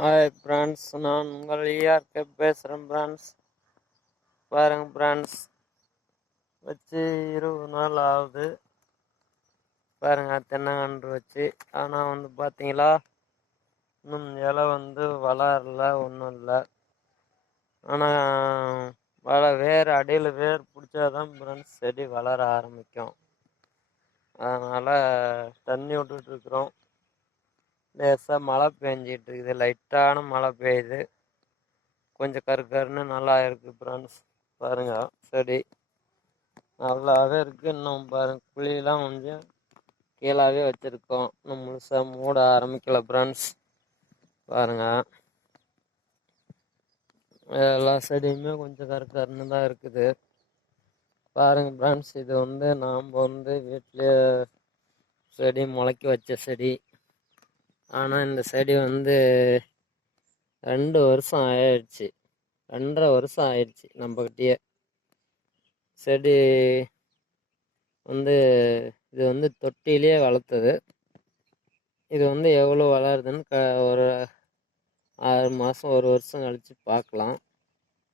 Hi friends, நான் உங்கள் ஈஆர்கே பேசுகிறேன் ஃப்ரெண்ட்ஸ். பாருங்க ஃப்ரெண்ட்ஸ், வச்சு 20 நாள் ஆகுது. பாருங்க தென்னங்கன்று வச்சு. ஆனால் பார்த்தீங்களா, இன்னும் இலை வளரல, ஒன்றும் இல்லை. ஆனால் வேர் அடியில் வேர் பிடிச்சாதான் ஃப்ரெண்ட்ஸ் செடி வளர ஆரம்பிக்கும். அதனால் தண்ணி விட்டுட்ருக்குறோம். லேசாக மழை பெஞ்சிட்டு இருக்குது, லைட்டான மழை பெய்யுது. கொஞ்சம் கருன்னு நல்லா இருக்குது ஃப்ரெண்ட்ஸ். பாருங்க செடி நல்லாவே இருக்குது. இன்னும் பாருங்க புளியெல்லாம் கொஞ்சம் கீழாவே வச்சுருக்கோம். இன்னும் முழுசாக மூட ஆரம்பிக்கல ஃப்ரெண்ட்ஸ். பாருங்க எல்லா செடியுமே கொஞ்சம் கருன்னு தான் இருக்குது. பாருங்க ஃப்ரெண்ட்ஸ், இது நாம் வீட்டிலே செடி முளைக்க வச்ச செடி. ஆனால் இந்த செடி 2 வருஷம் ஆயிடுச்சு, 2.5 வருஷம் ஆயிடுச்சு நம்மகிட்டயே. செடி இது தொட்டிலே வளர்த்தது. இது எவ்வளோ வளருதுன்னு ஒரு 6 மாதம் 1 வருஷம் கழித்து பார்க்கலாம்.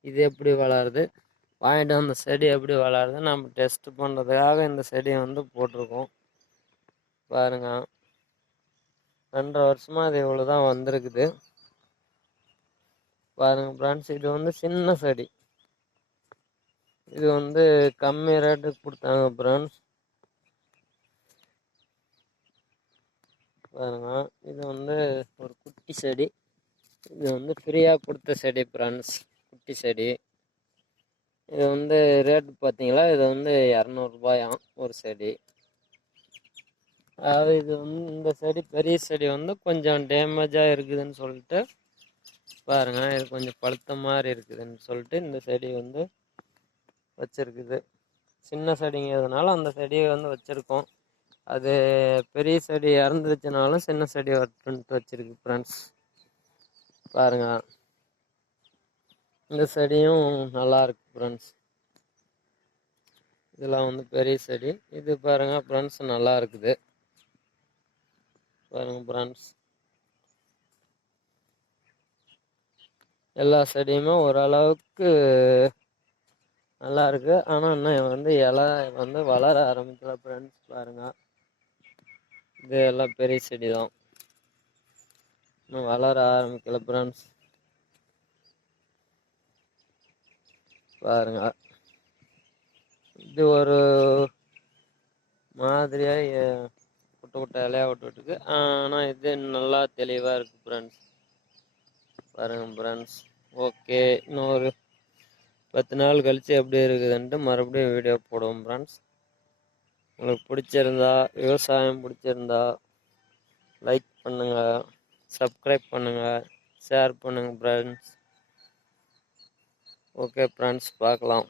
இது எப்படி வளருது, வாங்கிட்டு வந்த செடி எப்படி வளருது நம்ம டெஸ்ட் பண்ணுறதுக்காக இந்த செடியை போட்டிருக்கோம். பாருங்க 2.5 வருஷமாக அது இவ்வளோ தான் வந்திருக்குது. பாருங்க ஃப்ரெண்ட்ஸ், இது சின்ன செடி. இது கம்மி ரேட்டுக்கு கொடுத்தாங்க ஃப்ரெண்ட்ஸ். பாருங்க இது ஒரு குட்டி செடி. இது ஃப்ரீயாக கொடுத்த செடி ஃப்ரெண்ட்ஸ், குட்டி செடி. இது ரேட்டு பார்த்தீங்களா, இது 200 ரூபாயாம் ஒரு செடி. அதாவது இது இந்த செடி பெரிய செடி கொஞ்சம் டேமேஜாக இருக்குதுன்னு சொல்லிட்டு, பாருங்க இது கொஞ்சம் பழுத்த மாதிரி இருக்குதுன்னு சொல்லிட்டு இந்த செடி வச்சிருக்குது. சின்ன செடிங்கிறதுனால அந்த செடியை வச்சிருக்கோம். அது பெரிய செடி இறந்துருச்சுனாலும் சின்ன செடி வச்சிருக்கு ஃப்ரெண்ட்ஸ். பாருங்க இந்த செடியும் நல்லா இருக்கு ஃப்ரெண்ட்ஸ். இதெல்லாம் பெரிய செடி. இது பாருங்க ஃப்ரெண்ட்ஸ், நல்லா இருக்குது. பாருங்க ஃப்ரெண்ட்ஸ், எல்லா செடியுமே ஓரளவுக்கு நல்லா இருக்கு. ஆனால் இன்னும் இலை வளர ஆரம்பிக்கல ஃப்ரெண்ட்ஸ். பாருங்க இது எல்லாம் பெரிய செடி தான், இன்னும் வளர ஆரம்பிக்கல ஃப்ரெண்ட்ஸ். பாருங்க இது ஒரு மாதிரியா விட்டு இலையா விட்டுருக்கு. ஆனால் இது நல்லா தெளிவாக இருக்குது ஃப்ரெண்ட்ஸ். பாருங்க ஃப்ரெண்ட்ஸ், ஓகே. இன்னொரு 10 நாள் கழித்து எப்படி இருக்குதுன்ட்டு மறுபடியும் வீடியோ போடுவோம் ஃப்ரெண்ட்ஸ். உங்களுக்கு பிடிச்சிருந்தா, விவசாயம் பிடிச்சிருந்தா லைக் பண்ணுங்கள், சப்ஸ்கிரைப் பண்ணுங்கள், ஷேர் பண்ணுங்கள் ஃப்ரெண்ட்ஸ். ஓகே ஃப்ரெண்ட்ஸ், பார்க்கலாம்.